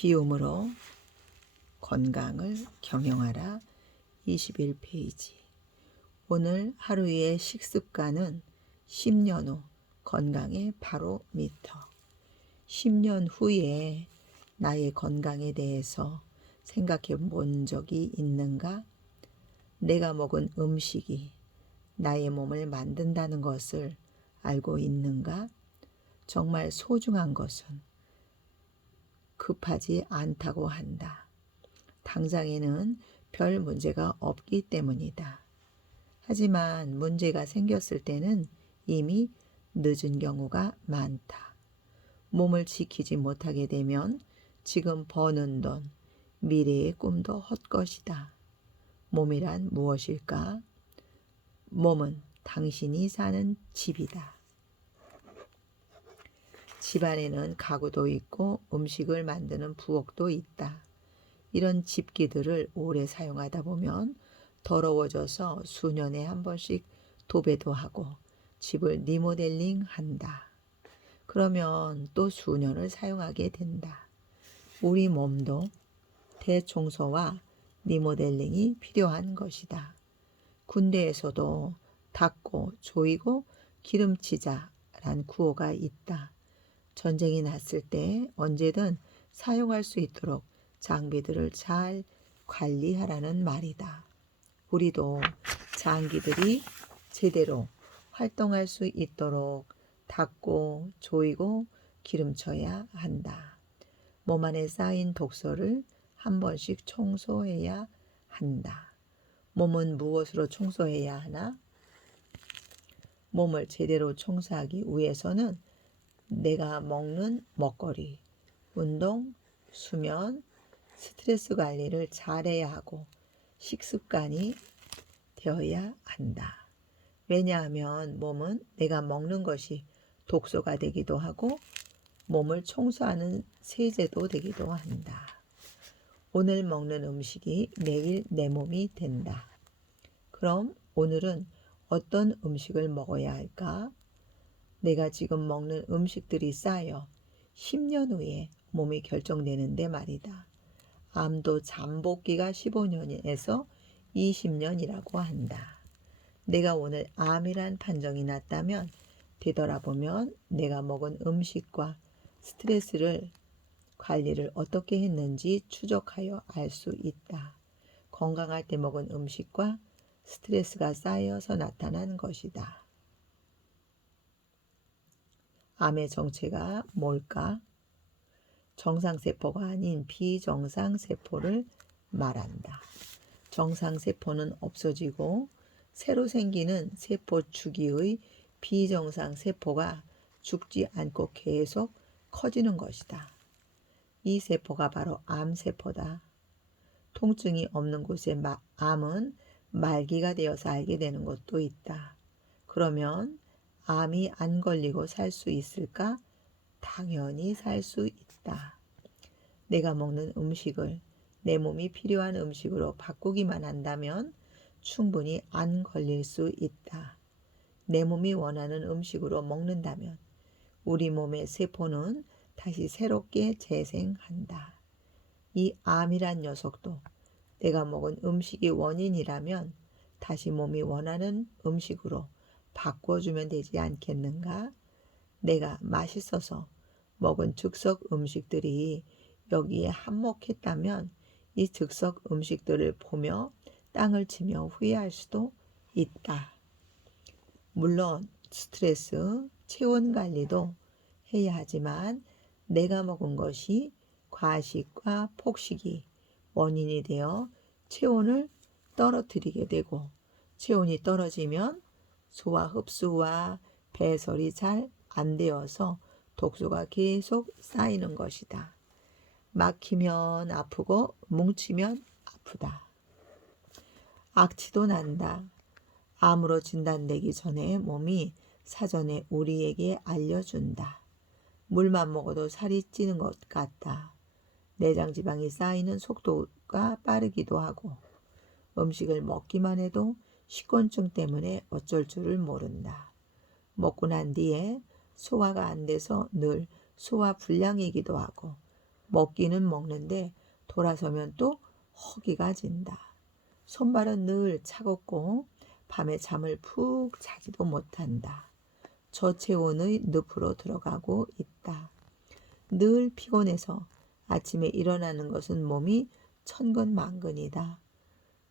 비움으로 건강을 경영하라. 21페이지. 오늘 하루의 식습관은 10년 후 건강의 바로미터. 10년 후에 나의 건강에 대해서 생각해 본 적이 있는가? 내가 먹은 음식이 나의 몸을 만든다는 것을 알고 있는가? 정말 소중한 것은 급하지 않다고 한다. 당장에는 별 문제가 없기 때문이다. 하지만 문제가 생겼을 때는 이미 늦은 경우가 많다. 몸을 지키지 못하게 되면 지금 버는 돈, 미래의 꿈도 헛것이다. 몸이란 무엇일까? 몸은 당신이 사는 집이다. 집안에는 가구도 있고 음식을 만드는 부엌도 있다. 이런 집기들을 오래 사용하다 보면 더러워져서 수년에 한 번씩 도배도 하고 집을 리모델링 한다. 그러면 또 수년을 사용하게 된다. 우리 몸도 대청소와 리모델링이 필요한 것이다. 군대에서도 닦고 조이고 기름치자란 구호가 있다. 전쟁이 났을 때 언제든 사용할 수 있도록 장비들을 잘 관리하라는 말이다. 우리도 장기들이 제대로 활동할 수 있도록 닦고 조이고 기름쳐야 한다. 몸 안에 쌓인 독소를 한 번씩 청소해야 한다. 몸은 무엇으로 청소해야 하나? 몸을 제대로 청소하기 위해서는 내가 먹는 먹거리, 운동, 수면, 스트레스 관리를 잘해야 하고 식습관이 되어야 한다. 왜냐하면 몸은 내가 먹는 것이 독소가 되기도 하고 몸을 청소하는 세제도 되기도 한다. 오늘 먹는 음식이 내일 내 몸이 된다. 그럼 오늘은 어떤 음식을 먹어야 할까? 내가 지금 먹는 음식들이 쌓여 10년 후에 몸이 결정되는데 말이다. 암도 잠복기가 15년에서 20년이라고 한다. 내가 오늘 암이란 판정이 났다면 되돌아보면 내가 먹은 음식과 스트레스를 관리를 어떻게 했는지 추적하여 알 수 있다. 건강할 때 먹은 음식과 스트레스가 쌓여서 나타난 것이다. 암의 정체가 뭘까? 정상세포가 아닌 비정상세포를 말한다. 정상세포는 없어지고 새로 생기는 세포 주기의 비정상세포가 죽지 않고 계속 커지는 것이다. 이 세포가 바로 암세포다. 통증이 없는 곳에 암은 말기가 되어서 알게 되는 것도 있다. 그러면 암이 안 걸리고 살 수 있을까? 당연히 살 수 있다. 내가 먹는 음식을 내 몸이 필요한 음식으로 바꾸기만 한다면 충분히 안 걸릴 수 있다. 내 몸이 원하는 음식으로 먹는다면 우리 몸의 세포는 다시 새롭게 재생한다. 이 암이란 녀석도 내가 먹은 음식이 원인이라면 다시 몸이 원하는 음식으로 바꿔주면 되지 않겠는가? 내가 맛있어서 먹은 즉석 음식들이 여기에 한몫했다면 이 즉석 음식들을 보며 땅을 치며 후회할 수도 있다. 물론 스트레스, 체온 관리도 해야 하지만 내가 먹은 것이 과식과 폭식이 원인이 되어 체온을 떨어뜨리게 되고 체온이 떨어지면 소화 흡수와 배설이 잘 안 되어서 독소가 계속 쌓이는 것이다. 막히면 아프고 뭉치면 아프다. 악취도 난다. 암으로 진단되기 전에 몸이 사전에 우리에게 알려준다. 물만 먹어도 살이 찌는 것 같다. 내장 지방이 쌓이는 속도가 빠르기도 하고 음식을 먹기만 해도 식곤증 때문에 어쩔 줄을 모른다. 먹고 난 뒤에 소화가 안 돼서 늘 소화 불량이기도 하고 먹기는 먹는데 돌아서면 또 허기가 진다. 손발은 늘 차갑고 밤에 잠을 푹 자지도 못한다. 저체온의 늪으로 들어가고 있다. 늘 피곤해서 아침에 일어나는 것은 몸이 천근만근이다.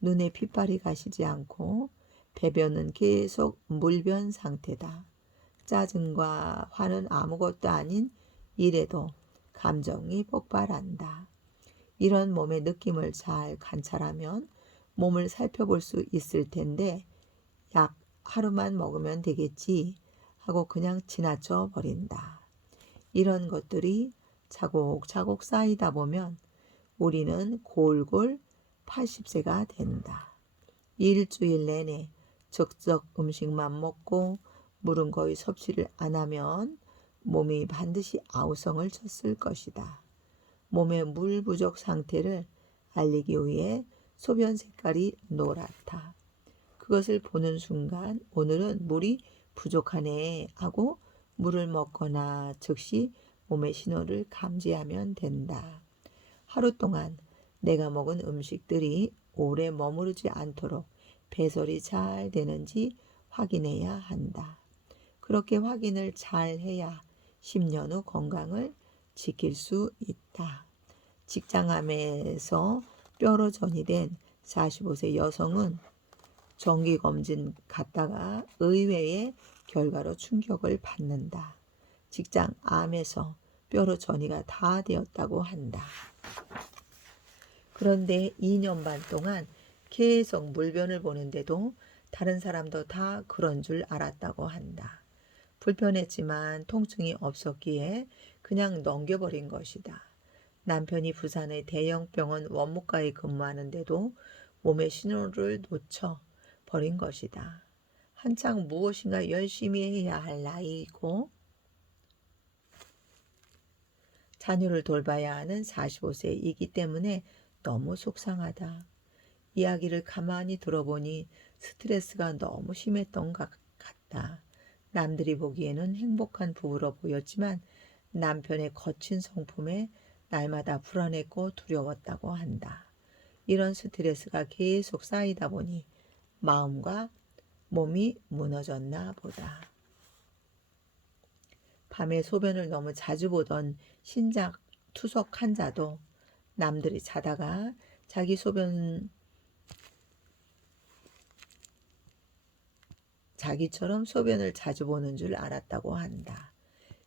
눈에 핏발이 가시지 않고 배변은 계속 물변 상태다. 짜증과 화는 아무것도 아닌 일에도 감정이 폭발한다. 이런 몸의 느낌을 잘 관찰하면 몸을 살펴볼 수 있을 텐데 약 하루만 먹으면 되겠지 하고 그냥 지나쳐 버린다. 이런 것들이 차곡차곡 쌓이다 보면 우리는 골골 80세가 된다. 일주일 내내 적적 음식만 먹고 물은 거의 섭취를 안 하면 몸이 반드시 아우성을 쳤을 것이다. 몸의 물 부족 상태를 알리기 위해 소변 색깔이 노랗다. 그것을 보는 순간 오늘은 물이 부족하네 하고 물을 먹거나 즉시 몸의 신호를 감지하면 된다. 하루 동안 내가 먹은 음식들이 오래 머무르지 않도록 배설이 잘 되는지 확인해야 한다. 그렇게 확인을 잘 해야 10년 후 건강을 지킬 수 있다. 직장암에서 뼈로 전이된 45세 여성은 정기검진 갔다가 의외의 결과로 충격을 받는다. 직장암에서 뼈로 전이가 다 되었다고 한다. 그런데 2년 반 동안 계속 물변을 보는데도 다른 사람도 다 그런 줄 알았다고 한다. 불편했지만 통증이 없었기에 그냥 넘겨버린 것이다. 남편이 부산의 대형 병원 원무과에 근무하는데도 몸의 신호를 놓쳐 버린 것이다. 한창 무엇인가 열심히 해야 할 나이이고 자녀를 돌봐야 하는 45세이기 때문에 너무 속상하다. 이야기를 가만히 들어보니 스트레스가 너무 심했던 것 같다. 남들이 보기에는 행복한 부부로 보였지만 남편의 거친 성품에 날마다 불안했고 두려웠다고 한다. 이런 스트레스가 계속 쌓이다 보니 마음과 몸이 무너졌나 보다. 밤에 소변을 너무 자주 보던 신장 투석 환자도 남들이 자다가 자기처럼 소변을 자주 보는 줄 알았다고 한다.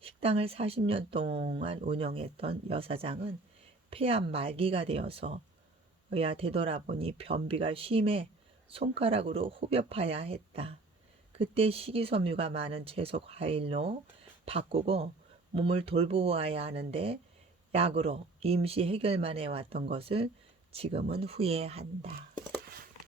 식당을 40년 동안 운영했던 여사장은 폐암 말기가 되어서야 되돌아보니 변비가 심해 손가락으로 후벼파야 했다. 그때 식이섬유가 많은 채소 과일로 바꾸고 몸을 돌보아야 하는데 약으로 임시 해결만 해왔던 것을 지금은 후회한다.